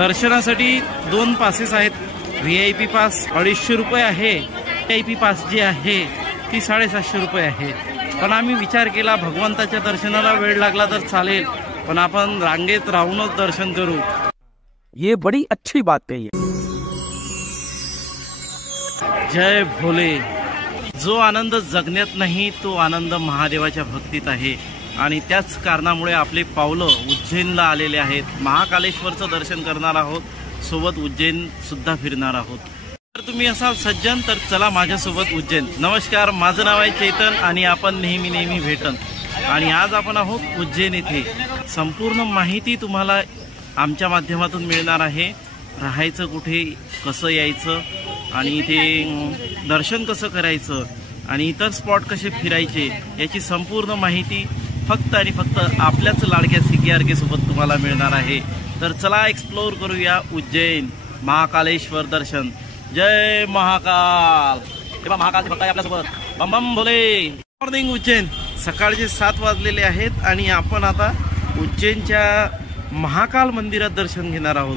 दर्शनासाठी 2 पासेस आहेत. VIP pass 250 रुपये आहे. VIP पास जी आहे ती 750 रुपये आहे. पण आम्ही विचार केला भगवंताच्या दर्शनाला वेळ लागला तर चालेल, पण आपण रांगेत राहूनच दर्शन करू. ये बड़ी अच्छी बात कही है. जय भोले. जो आनंद जगण्यात नाही तो आनंद महादेवाच्या भक्तीत आहे. आणि त्याच कारणामुळे आपले पावलं उज्जैनला आलेले आहेत. महाकालेश्वरचं दर्शन करणार आहोत, सोबत उज्जैन सुद्धा फिरणार आहोत. तर तुम्ही असाल सज्जन तर चला माझ्यासोबत उज्जैन. नमस्कार, माझं नाव आहे चेतन आणि आपण नेहमी भेटन. आणि आज आपण आहोत उज्जैन येथे. संपूर्ण माहिती तुम्हाला आमच्या माध्यमातून मिळणार आहे. राहायचं कुठे, कसं यायचं आणि इथे दर्शन कसं करायचं आणि इतर स्पॉट कसे फिरायचे याची संपूर्ण माहिती फक्त आणि फक्त आपल्याच लाडक्या CKRK सोबत तुम्हाला मिळणार आहे. तर चला एक्सप्लोर करूया उज्जैन महाकालेश्वर दर्शन. जय महाकाल. तेव्हा महाकालचे भक्त आहे आपल्यासोबत. बम बम भोले. मॉर्निंग उज्जैन. सकाळचे 7 वाजलेले आहेत आणि आपण आता उज्जैनच्या महाकाल मंदिरात दर्शन घेणार आहोत.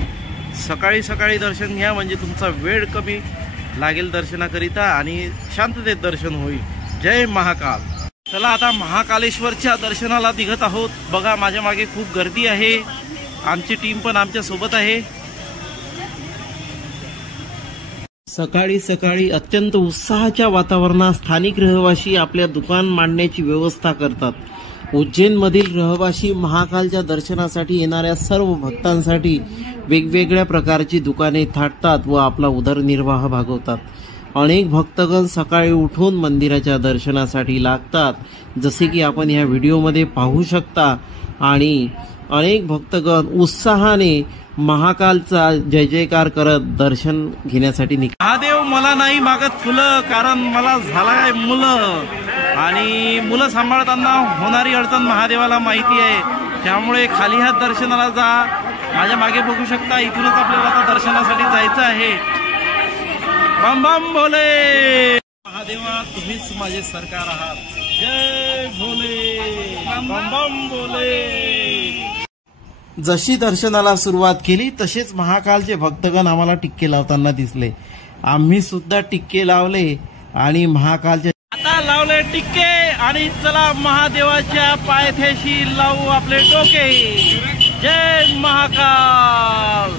सकाळी सकाळी दर्शन घ्या म्हणजे तुमचा वेळ कमी लागेल दर्शनाकरिता आणि शांततेत दर्शन होईल. जय महाकाल. चला आता महाकालेश्वरच्या दर्शनाला निघत आहोत. बघा माझ्या मागे खूप गर्दी आहे. आमची टीम पण आमच्या सोबत आहे. सकाळी सकाळी अत्यंत उत्साहाच्या वातावरणात स्थानिक रहिवासी आपल्या दुकान मांडण्याची व्यवस्था करतात. उज्जैनमधील रहिवासी महाकालच्या दर्शनासाठी येणाऱ्या सर्व भक्तांसाठी वेगवेगळ्या प्रकारची दुकाने थाटतात व आपला उदरनिर्वाह भागवतात. अनेक भक्तगण सकाळी उठून मंदिराच्या दर्शनासाठी लागतात, जसे की आपण या व्हिडिओमध्ये पाहू शकता. आणि अनेक भक्तगण उत्साहाने महाकालचा जय जयकार करत दर्शन घेण्यासाठी निघतात. महादेव मला नाही मागत फुलं, कारण मला झालाय मुलं आणि मुलं सांभाळताना होणारी अडचण महादेवाला माहिती आहे. त्यामुळे खाली हात दर्शनाला जा. माझ्या मागे बघू शकता, इथूनच आपल्याला आता दर्शनासाठी जायचं आहे. बम बम भोले. महादेवा तुम्हीच माझे सरकार आहात. जय भोले. बम बम भोले. जशी दर्शनाला सुरुवात केली तसेच महाकालचे भक्तगण आम्हाला टिक्के लावताना दिसले. आम्ही सुद्धा टिक्के लावले आणि महाकालचे आता लावले टिक्के आणि चला महादेवाच्या पायथ्याशी लावू आपले डोके. जय महाकाल.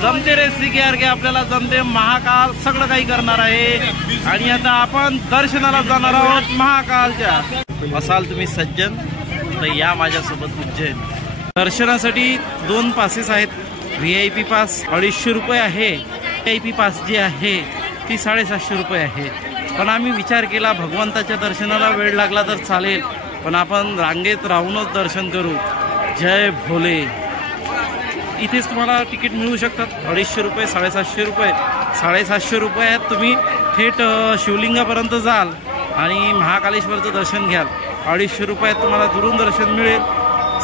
जमते रे CKRK, आपल्याला जमते. महाकाल सगळं काही करणार आहे. आणि आता आपण दर्शनाला जाणार आहोत महाकालच्या. असाल तुम्ही सज्जन तर या माझ्यासोबत उज्जैन. दर्शनासाठी 2 पासेस आहेत. VIP पास 250 रुपये आहे. VIP पास जी आहे ती 750 रुपये आहे. पण आम्ही विचार केला भगवंताच्या दर्शनाला वेळ लागला तर चालेल, पण आपण रांगेत राहूनच दर्शन करू. जय भोले. इथेच तुम्हाला तिकीट मिळू शकतात. 250 रुपये, 750 रुपये. 750 रुपयात तुम्ही थेट शिवलिंगापर्यंत जाल आणि महाकालेश्वरचं दर्शन घ्याल. 250 रुपयात तुम्हाला दुरून दर्शन मिळेल.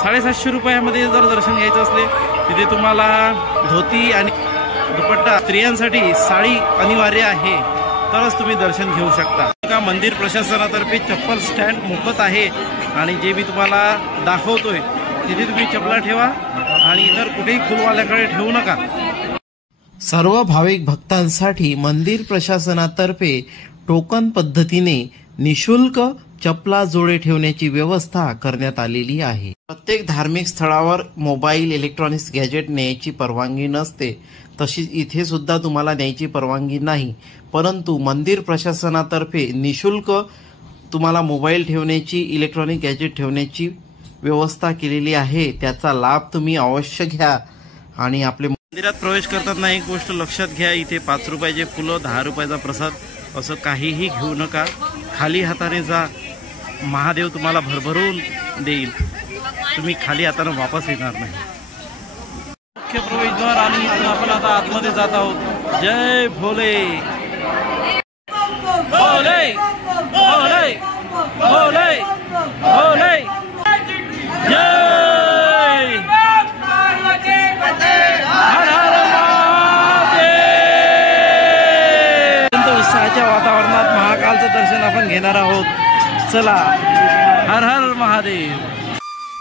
750 रुपयामध्ये जर दर्शन घ्यायचं असले तिथे तुम्हाला धोती आणि दुपट्टा, स्त्रियांसाठी साडी अनिवार्य आहे, तरच तुम्ही दर्शन घेऊ शकता. का मंदिर प्रशासनातर्फे चप्पल स्टँड मोफत आहे आणि जे मी तुम्हाला दाखवतोय तिथे तुम्ही चपला ठेवा आणि इतर कुठेही फुलवाल्याकडे ठेवू नका. सर्व भाविक भक्तांसाठी मंदिर प्रशासनातर्फे टोकन पद्धतीने निशुल्क चपला जोडे ठेवण्याची व्यवस्था करण्यात आलेली आहे. प्रत्येक धार्मिक स्थळावर मोबाईल, इलेक्ट्रॉनिक्स गॅजेट न्यायची परवानगी नसते. तशीच इथे सुद्धा तुम्हाला न्यायची परवानगी नाही. परंतु मंदिर प्रशासनातर्फे निशुल्क तुम्हाला मोबाईल ठेवण्याची, इलेक्ट्रॉनिक गॅजेट ठेवण्याची व्यवस्था केलेली आहे. त्याचा लाभ तुम्ही अवश्य घ्या. आणि आपले मंदिरात प्रवेश करताना एक गोष्ट लक्षात घ्या, इथे 5 रुपयाचे फुलं, 10 रुपयाचा प्रसाद असं काहीही घेऊ नका. खाली हाताने जा. महादेव तुम्हाला भरभरून देईल. तुम्ही खाली हाताने वापस येणार नाही. मुख्य प्रवेशद्वार आणि इथून आपण आता आतमध्ये जात आहोत. जय भोले. भोले भोले भोले भोले. जय हर हर महादेव. उत्साहाच्या वातावरणात महाकालचं दर्शन आपण घेणार आहोत. चला, हर हर महादेव.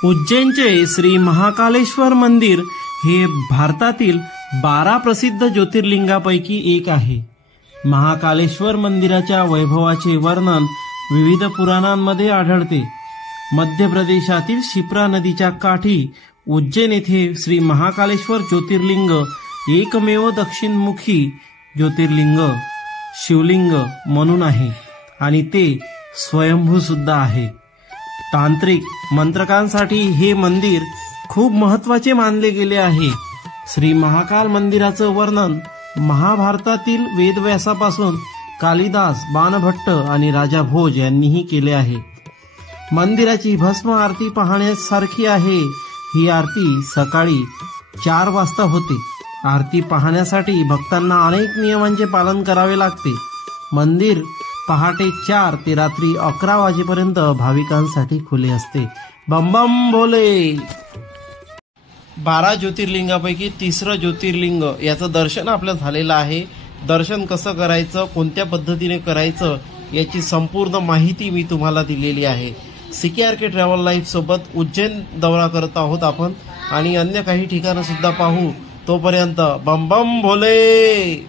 उज्जैनचे श्री महाकालेश्वर मंदिर हे भारतातील 12 प्रसिद्ध ज्योतिर्लिंगापैकी एक आहे. महाकालेश्वर मंदिराच्या वैभवाचे वर्णन विविध पुराणांमध्ये आढळते. मध्य प्रदेशातील शिप्रा नदीच्या काठी उज्जैन येथे श्री महाकालेश्वर ज्योतिर्लिंग एकमेव दक्षिणमुखी ज्योतिर्लिंग शिवलिंग म्हणून आहे आणि ते स्वयंभू सुद्धा आहे. तांत्रिक मंत्रकांसाठी हे मंदिर खूप महत्वाचे मानले गेले आहे. श्री महाकाल मंदिराचं वर्णन महाभारतातील वेदव्यासापासून कालिदास, बाणभट्ट आणि राजा भोज यांनीही केले आहे. मंदिराची भस्म आरती पाहण्यासारखी आहे. ही आरती सकाळी 4 वाजता होते. आरती पाहण्यासाठी भक्तांना अनेक नियमांचे पालन करावे लागते. मंदिर पहाटे 4 ते रात्री 11 वाजेपर्यंत भाविकांसाठी खुले असते. बम बम भोले. 12 ज्योतिर्लिंगापैकी 3रं ज्योतिर्लिंग याचं दर्शन आपलं झालेलं आहे. दर्शन कसं करायचं, कोणत्या पद्धतीने करायचं याची संपूर्ण माहिती मी तुम्हाला दिलेली आहे. CKRK ट्रॅव्हल लाईफ सोबत उज्जैन दौरा करत आहोत आपण आणि अन्य काही ठिकाणं सुद्धा पाहू. तोपर्यंत बम बम भोले.